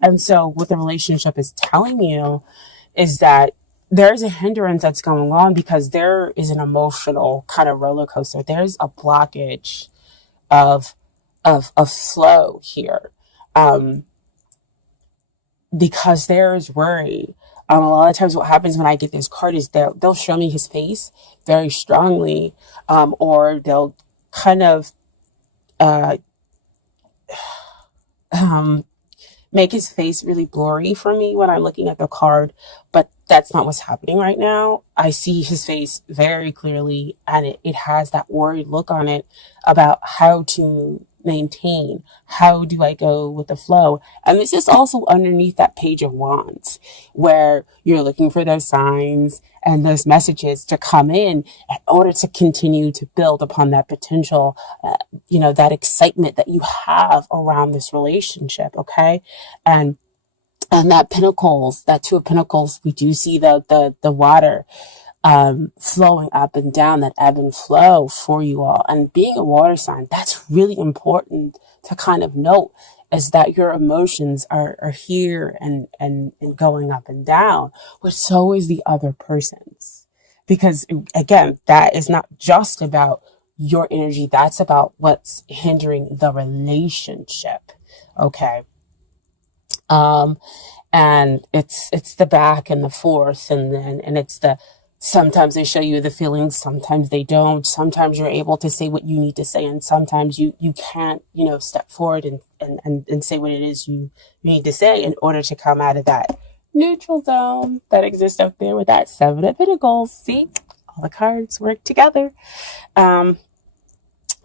And so what the relationship is telling you is that there's a hindrance that's going on because there is an emotional kind of roller coaster. There's a blockage of of flow here. Um, because there's worry. A lot of times what happens when I get this card is they'll show me his face very strongly, or they'll kind of uh, um, make his face really blurry for me when I'm looking at the card, but that's not what's happening right now. I see his face very clearly, and it has that worried look on it about how to maintain. How do I go with the flow? And this is also underneath that Page of Wands, where you're looking for those signs and those messages to come in order to continue to build upon that potential, that excitement that you have around this relationship. Okay. And that Pentacles, that Two of Pentacles, we do see the water flowing up and down, that ebb and flow for you all. And being a water sign, that's really important to kind of note, is that your emotions are here and going up and down, but so is the other person's. Because again, that is not just about your energy, that's about what's hindering the relationship. Okay. Um, and it's the back and the forth, and it's the, sometimes they show you the feelings, sometimes they don't. Sometimes you're able to say what you need to say, and sometimes you can't, step forward and say what it is you need to say in order to come out of that neutral zone that exists up there with that Seven of Pentacles. See, all the cards work together.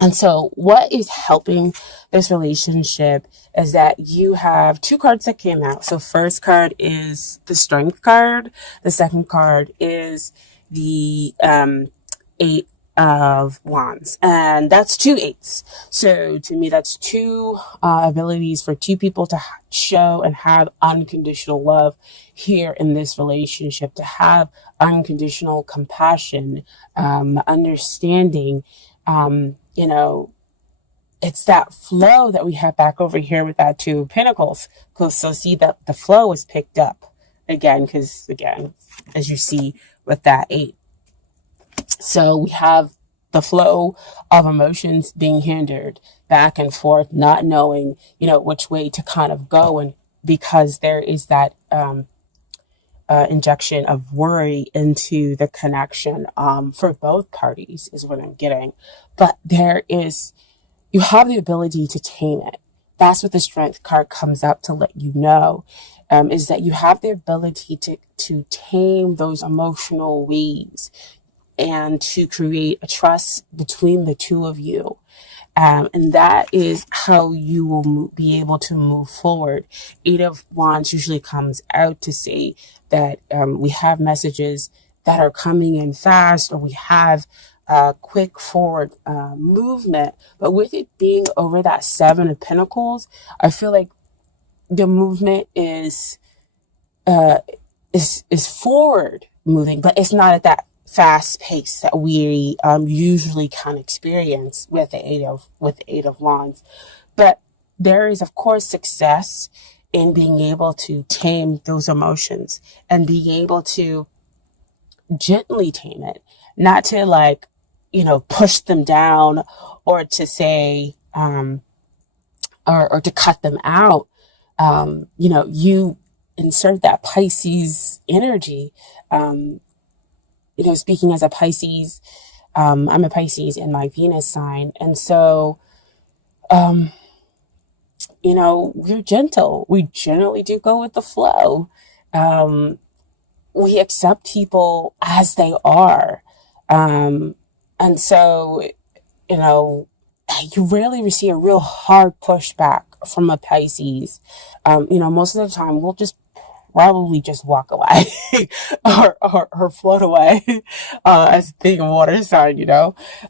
And so what is helping this relationship is that you have two cards that came out. So first card is the Strength card. The second card is the Eight of Wands. And that's two eights. So to me, that's two abilities for two people to show and have unconditional love here in this relationship, to have unconditional compassion, understanding, it's that flow that we have back over here with that Two of Pentacles. So see that the flow is picked up again, because again, as you see with that eight. So we have the flow of emotions being hindered back and forth, not knowing, which way to kind of go. And because there is that, injection of worry into the connection, for both parties is what I'm getting. But you have the ability to tame it. That's what the Strength card comes up to let you know, is that you have the ability to tame those emotional waves and to create a trust between the two of you. And that is how you will be able to move forward. Eight of Wands usually comes out to say that we have messages that are coming in fast, or we have quick forward movement. But with it being over that Seven of Pentacles, I feel like the movement is forward moving, but it's not at that fast pace that we usually can experience with the Eight of Wands. But there is, of course, success in being able to tame those emotions and being able to gently tame it, not to push them down, or to say or to cut them out. You insert that Pisces energy. Speaking as a Pisces, I'm a Pisces in my Venus sign. And so, we're gentle. We generally do go with the flow. We accept people as they are. And so, you rarely receive a real hard pushback from a Pisces. Most of the time we'll just probably just walk away or float away as being a water sign,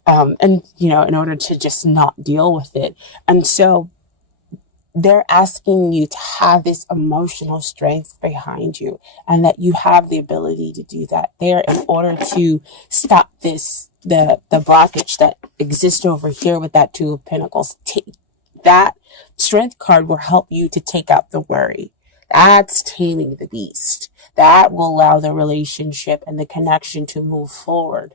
and in order to just not deal with it. And so they're asking you to have this emotional strength behind you, and that you have the ability to do that there in order to stop the blockage that exists over here with that Two of Pentacles. That Strength card will help you to take out the worry. That's taming the beast. That will allow the relationship and the connection to move forward,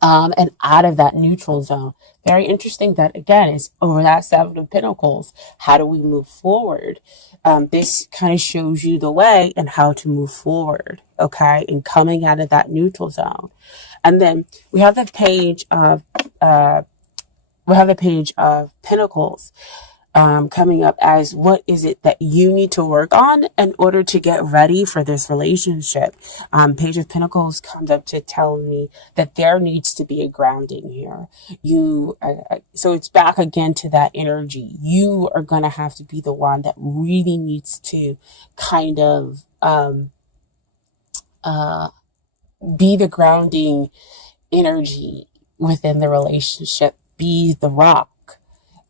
and out of that neutral zone. Very interesting that, again, is over that Seven of Pentacles. How do we move forward? This kind of shows you the way and how to move forward, okay, and coming out of that neutral zone. And then we have the page of Pentacles, coming up as, what is it that you need to work on in order to get ready for this relationship? Page of Pentacles comes up to tell me that there needs to be a grounding here. So it's back again to that energy. You are going to have to be the one that really needs to kind of be the grounding energy within the relationship, be the rock.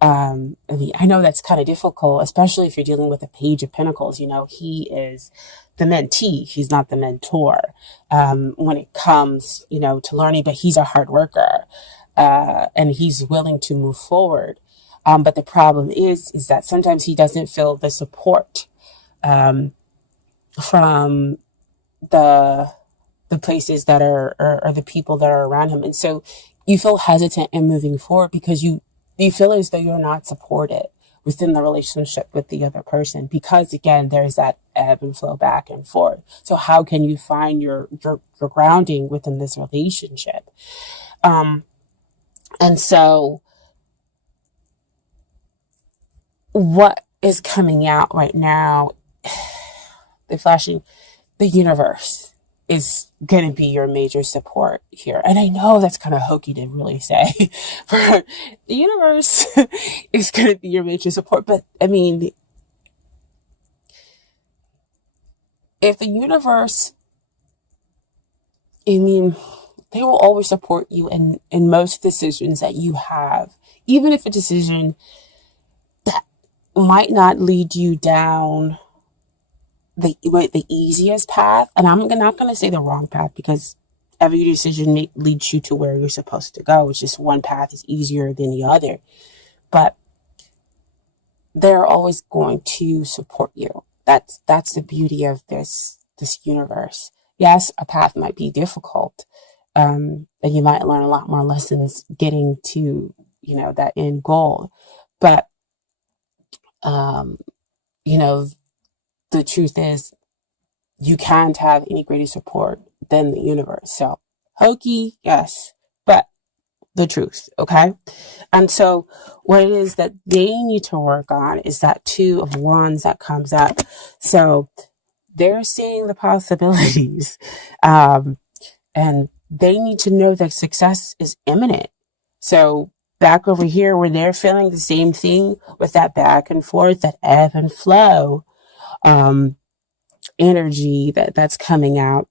I know that's kind of difficult, especially if you're dealing with a Page of Pentacles. He is the mentee. He's not the mentor, when it comes, to learning, but he's a hard worker, and he's willing to move forward. But the problem is that sometimes he doesn't feel the support, from the places that are the people that are around him. And so you feel hesitant in moving forward because you feel as though you're not supported within the relationship with the other person, because again, there's that ebb and flow back and forth. So how can you find your grounding within this relationship? And so what is coming out right now, the universe is going to be your major support here. And I know that's kind of hokey to really say, but the universe is going to be your major support. But I mean, if the universe, they will always support you in most decisions that you have, even if a decision that might not lead you down the easiest path. And I'm not going to say the wrong path, because every decision leads you to where you're supposed to go. It's just one path is easier than the other. But they're always going to support you. That's the beauty of this universe. Yes, a path might be difficult, and you might learn a lot more lessons getting to that end goal. But the truth is, you can't have any greater support than the universe. So hokey, yes, but the truth, okay? And so what it is that they need to work on is that Two of Wands that comes up. So they're seeing the possibilities, and they need to know that success is imminent. So back over here, where they're feeling the same thing with that back and forth, that ebb and flow, energy that's coming out,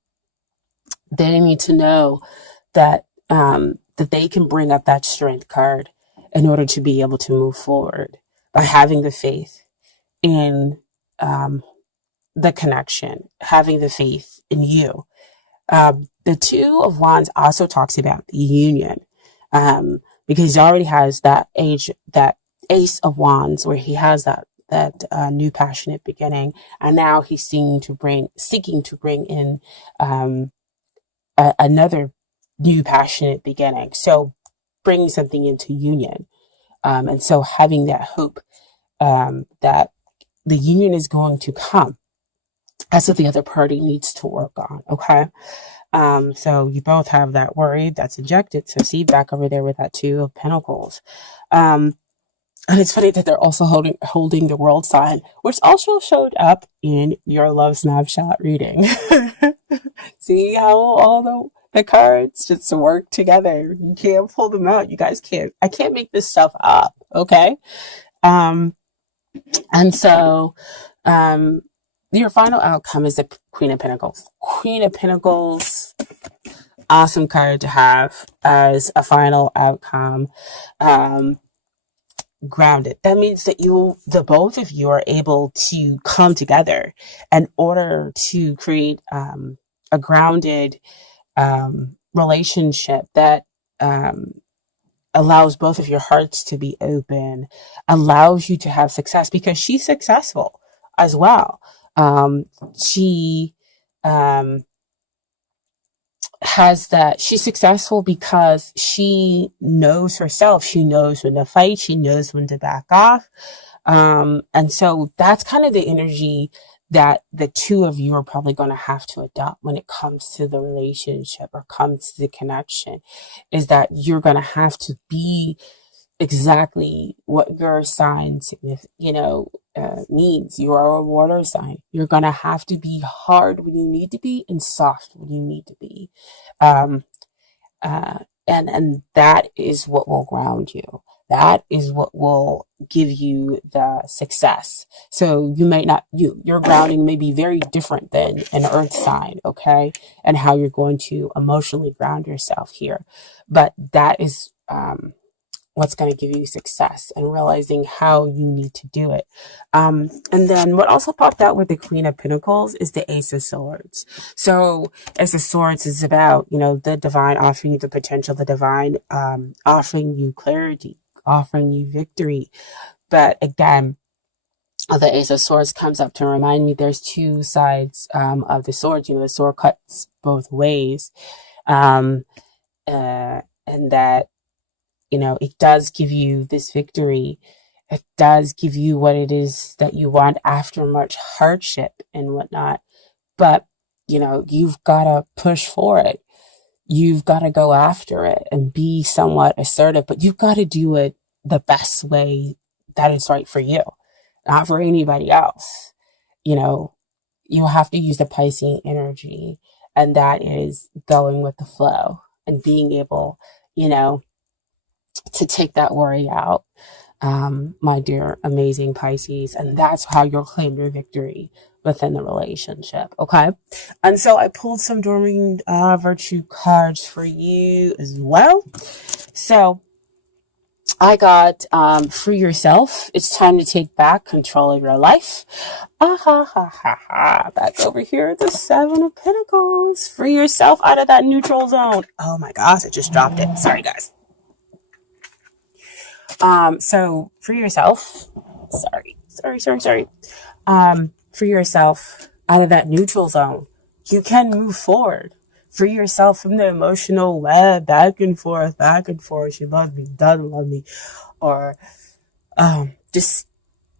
they need to know that that they can bring up that strength card in order to be able to move forward by having the faith in the connection, having the faith in you. The Two of Wands also talks about the union, because he already has that Ace of Wands, where he has that new passionate beginning, and now he's seeking to bring in another new passionate beginning. So bringing something into union, and so having that hope, that the union is going to come. That's what the other party needs to work on. Okay. So you both have that worry that's injected. So see, back over there with that Two of Pentacles. And it's funny that they're also holding the World sign, which also showed up in your love snapshot reading. See how all the cards just work together. You can't pull them out. You guys can't. I can't make this stuff up. Okay. And so, your final outcome is the Queen of Pentacles. Queen of Pentacles, awesome card to have as a final outcome. Grounded. That means that the both of you are able to come together in order to create a grounded relationship that allows both of your hearts to be open, allows you to have success, because she's successful as well. She um, she's successful because she knows herself. She knows when to fight. She knows when to back off. And so that's kind of the energy that the two of you are probably going to have to adopt when it comes to the relationship or comes to the connection, is that you're going to have to be exactly what your sign needs. You are a water sign. You're going to have to be hard when you need to be and soft when you need to be. Um, uh, and that is what will ground you. That is what will give you the success. So you may not, your grounding may be very different than an earth sign, okay? And how you're going to emotionally ground yourself here. But that is, what's going to give you success, and realizing how you need to do it. And then what also popped out with the Queen of Pentacles is the Ace of Swords. So Ace of Swords is about, the divine offering you the potential, the divine offering you clarity, offering you victory. But again, the Ace of Swords comes up to remind me there's two sides of the sword. The sword cuts both ways. And that it does give you this victory. It does give you what it is that you want after much hardship and whatnot. But, you've got to push for it. You've got to go after it and be somewhat assertive, but you've got to do it the best way that is right for you, not for anybody else. You have to use the Piscean energy, and that is going with the flow and being able, to take that worry out, my dear, amazing Pisces. And that's how you'll claim your victory within the relationship. Okay. And so I pulled some Dorming Virtue cards for you as well. So I got Free Yourself. It's time to take back control of your life. Back over here at the Seven of Pentacles. Free yourself out of that neutral zone. Oh my gosh, I just dropped it. Sorry, guys. So free yourself. Sorry. Free yourself out of that neutral zone. You can move forward. Free yourself from the emotional web, back and forth. She loves me, doesn't love me, or just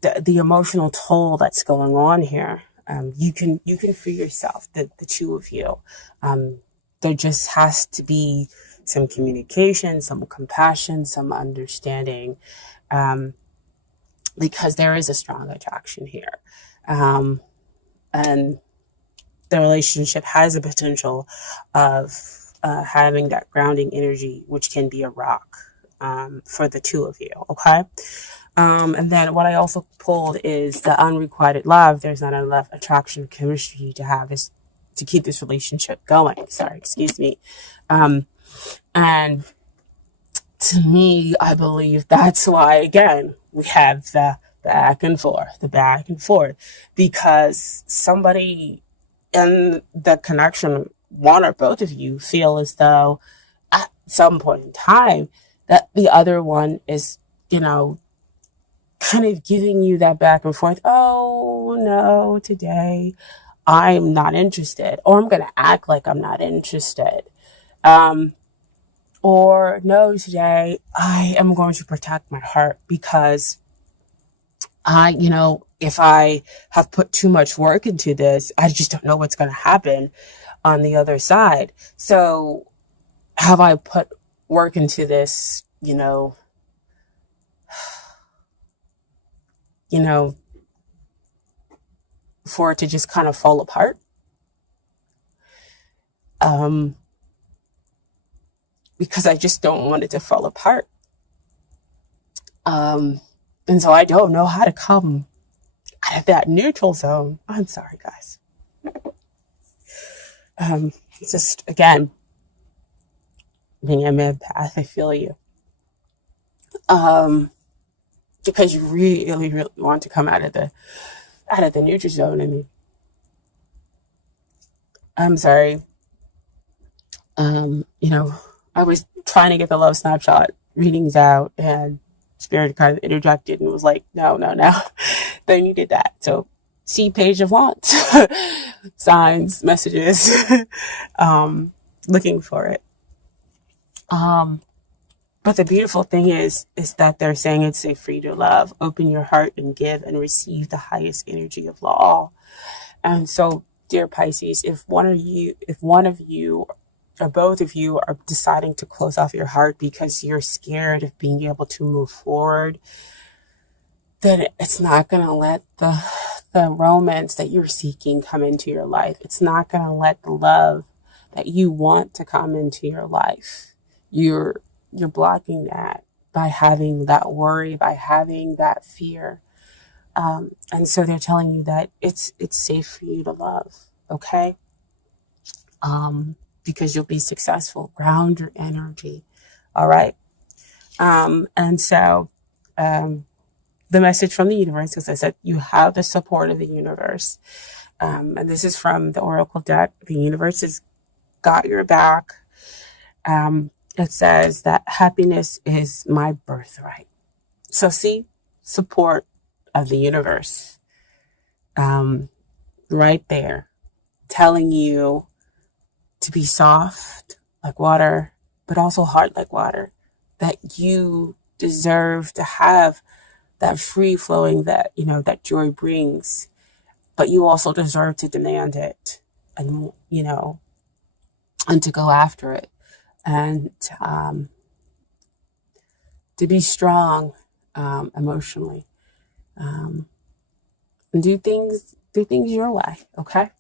the emotional toll that's going on here. You can free yourself. The two of you. There just has to be some communication, some compassion, some understanding, because there is a strong attraction here. And the relationship has a potential of having that grounding energy, which can be a rock for the two of you, okay? And then what I also pulled is the unrequited love. There's not enough attraction, chemistry to have this, to keep this relationship going. Excuse me. And to me, I believe that's why, again, we have the back and forth, because somebody in the connection, one or both of you, feel as though at some point in time that the other one is, kind of giving you that back and forth. Oh no, today I'm not interested, or I'm going to act like I'm not interested. Or no, today I am going to protect my heart because if I have put too much work into this, I just don't know what's going to happen on the other side. So have I put work into this, for it to just kind of fall apart? Because I just don't want it to fall apart. And so I don't know how to come out of that neutral zone. I'm sorry, guys. It's just, again, being an empath, I feel you. Because you really, really want to come out of the neutral zone. I mean, I'm sorry. I was trying to get the love snapshot readings out, and Spirit kind of interjected and was like, no, they needed that. So see page of wands, signs, messages, looking for it. But the beautiful thing is that they're saying it's safe for you to love, open your heart and give and receive the highest energy of all. And so, dear Pisces, if one of you or both of you are deciding to close off your heart because you're scared of being able to move forward, then it's not going to let the romance that you're seeking come into your life. It's not going to let the love that you want to come into your life. You're blocking that by having that worry, by having that fear. And so they're telling you that it's safe for you to love, okay? Because you'll be successful. Ground your energy, all right? And so the message from the universe, as I said, you have the support of the universe. And this is from the Oracle deck. The universe has got your back. It says that happiness is my birthright. So see, support of the universe right there, telling you to be soft like water, but also hard like water, that you deserve to have that free flowing that, that joy brings, but you also deserve to demand it and, and to go after it and to be strong emotionally and do things your way, okay?